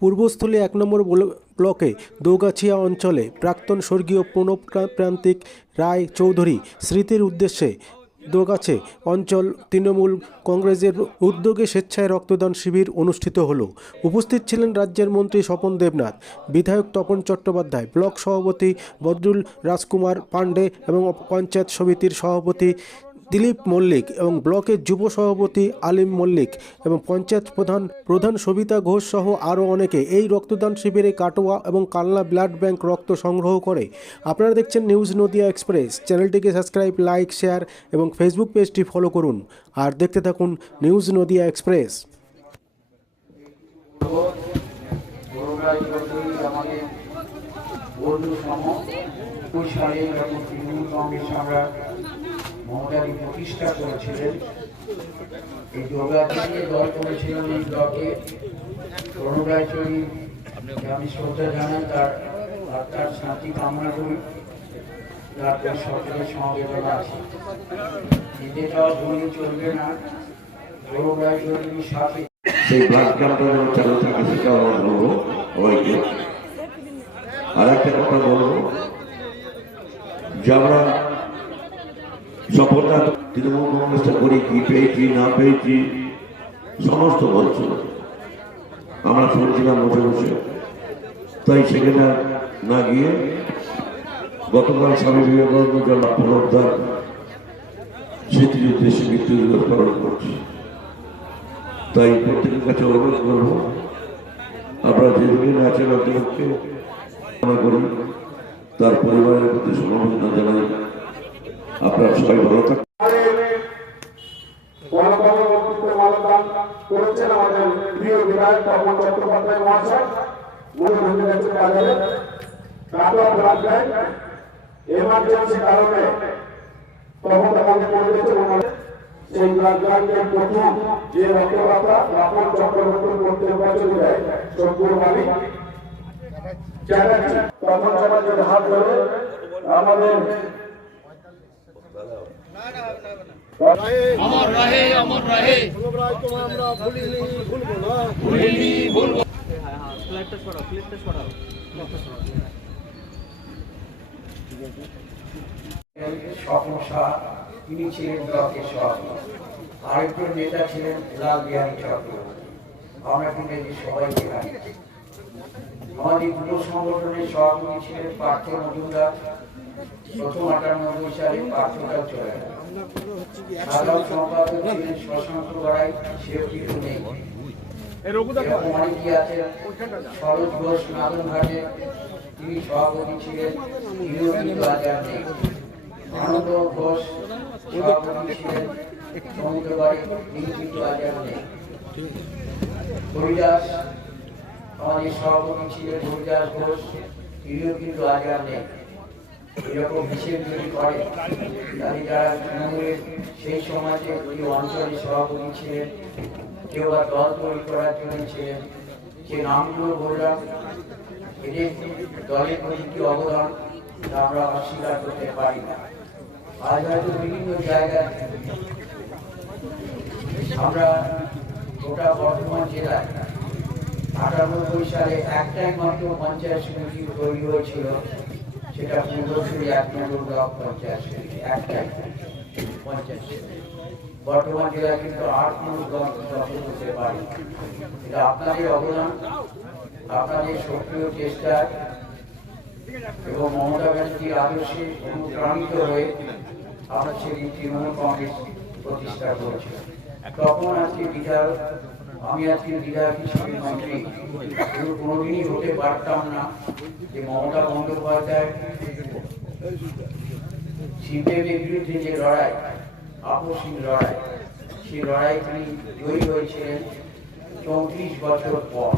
পূর্বস্থলী এক নম্বর ব্ল- ব্লকে দৌগাছিয়া অঞ্চলে প্রাক্তন স্বর্গীয় প্রণবপ্রান্তিক রায় চৌধুরী স্মৃতির উদ্দেশ্যে দোগাছে অঞ্চল তৃণমূল কংগ্রেসের উদ্যোগে স্বেচ্ছায় রক্তদান শিবির অনুষ্ঠিত হলো। উপস্থিত ছিলেন রাজ্যের মন্ত্রী স্বপন দেবনাথ, বিধায়ক তপন চট্টোপাধ্যায়, ব্লক সভাপতি বদরুল রাজকুমার পাণ্ডে এবং পঞ্চায়েত সমিতির সভাপতি দিলীপ মল্লিক এবং ব্লকের যুব সভাপতি আলিম মল্লিক এবং পঞ্চায়েত প্রধান প্রধান সবিতা ঘোষ সহ আরও অনেকে এই রক্তদান শিবিরে কাটোয়া এবং কালনা ব্লাড ব্যাংক রক্ত সংগ্রহ করে। আপনারা দেখছেন নিউজ নদিয়া এক্সপ্রেস। চ্যানেলটিকে সাবস্ক্রাইব, লাইক, শেয়ার এবং ফেসবুক পেজটি ফলো করুন। আর দেখতে থাকুন নিউজ নদিয়া এক্সপ্রেস। কংগ্রেস আমরা মমতাকে প্রতিষ্ঠা করেছিলেন। এই নিয়ে দল করেছিলেন এই ব্লকে। গৌরবরাজ চৌধুরী আমি শ্রদ্ধা জানাই তার আত্মার শান্তি কামনা করি। তার সকলের সমবেদনা আছে। নিজেটাও ভুলে চলবে না। গৌরবরাজ চৌধুরীর সাথে সেই চালু থাকে বলব আর একটা কথা বলব, যে আমরা সফলতা তৃণমূল কংগ্রেসটা করি কি পেয়েছি, না পেয়েছি, সমস্ত বলছিল। আমরা শুনছিলাম বসে বসে। তাই সেখানে না গিয়ে গতকাল স্বামী বিবেকানন্দ জল পুনরুদ্ধার স্মৃতির উদ্দেশ্যে মৃত্যু দিবস পালন করছি। তাই প্রত্যেকের কাছে অনুরোধ করব, আপনারা যেদিন আছেন মনে করি তার পরিবারের প্রতি সমবেদনা জানাই। আপনারা সবাই ভালো থাকুন করেছেন আমাদের প্রিয় বিধায়ক তপন চট্টোপাধ্যায় মহাশয় এমার্জেন্সি কারণে তখন আমাকে করে দিয়েছে সেই ব্লাড প্রথম যে রক্তদাতা তপন চক্রবর্তী করতে বছর দেয় শঙ্কুর মালিক হাত ধরে আমাদের অমর রহে অমর তিনি ছিলেন ব্লকের সভাপতি আরেকজন নেতা ছিলেন লাল বিহারী চক্রবর্তী আমরা কিন্তু এই সবাইকে আমাদের দুটো সংগঠনের সভাপতি ছিলেন পার্থ মজুমদার প্রথম আটানব্বই সালে পার্থটাও চলে সাধারণ সম্পাদক ছিলেন শশাঙ্ক গড়াই সেও কিন্তু নেই। অনেকেই আছেন সরোজ ঘোষ তিনি সভাপতি ছিলেন। তিনিও কিন্তু আজ আর নেই। আনন্দ ঘোষ সভাপতি ছিলেন। সমুদ্রবাড়ি তিনি কিন্তু আজ আর নেই। হরিদাস আমাদের সভাপতি ছিলেন। হরিদাস ঘোষ তিনিও কিন্তু আজ আর নেই। এরকম হিসেব যদি করে, তাহলে তৃণমূলের সেই সমাজে ওই অঞ্চলের সভাপতি ছিলেন, কেউ বা দল তৈরি করার জন্য ছিলেন, যে নামগুলো বললাম, এদের দলের প্রতি কি অবদান, তা আমরা অস্বীকার করতে পারি না। আজ হয়তো বিভিন্ন জায়গায় আমরা গোটা বর্ধমান জেলায় আটানব্বই সালে একটাই মাত্র পঞ্চায়েত সমিতি তৈরি হয়েছিল। সেটা পূর্বশ্রী এক নম্বর ব্লক সমিতি একটাই পঞ্চায়েত বর্তমান জেলায় কিন্তু আট নম্বর ব্লক দখল করতে পারি। এটা আপনাদের অবদান, আপনাদের সক্রিয় চেষ্টা এবং মমতা ব্যানার্জির আদর্শে অনুপ্রাণিত হয়ে আমরা সেদিন তৃণমূল কংগ্রেস প্রতিষ্ঠা করেছিলাম। তখন আজকে বিধায়ক আমি আজকে বিধায়ক হিসেবে মন্ত্রী কোনোদিনই হতে পারতাম না যে মমতা বন্দ্যোপাধ্যায় সিপিএমের বিরুদ্ধে যে লড়াই আপসীন লড়াই, সেই লড়াই তিনি জয়ী হয়েছিলেন চৌত্রিশ বছর পর।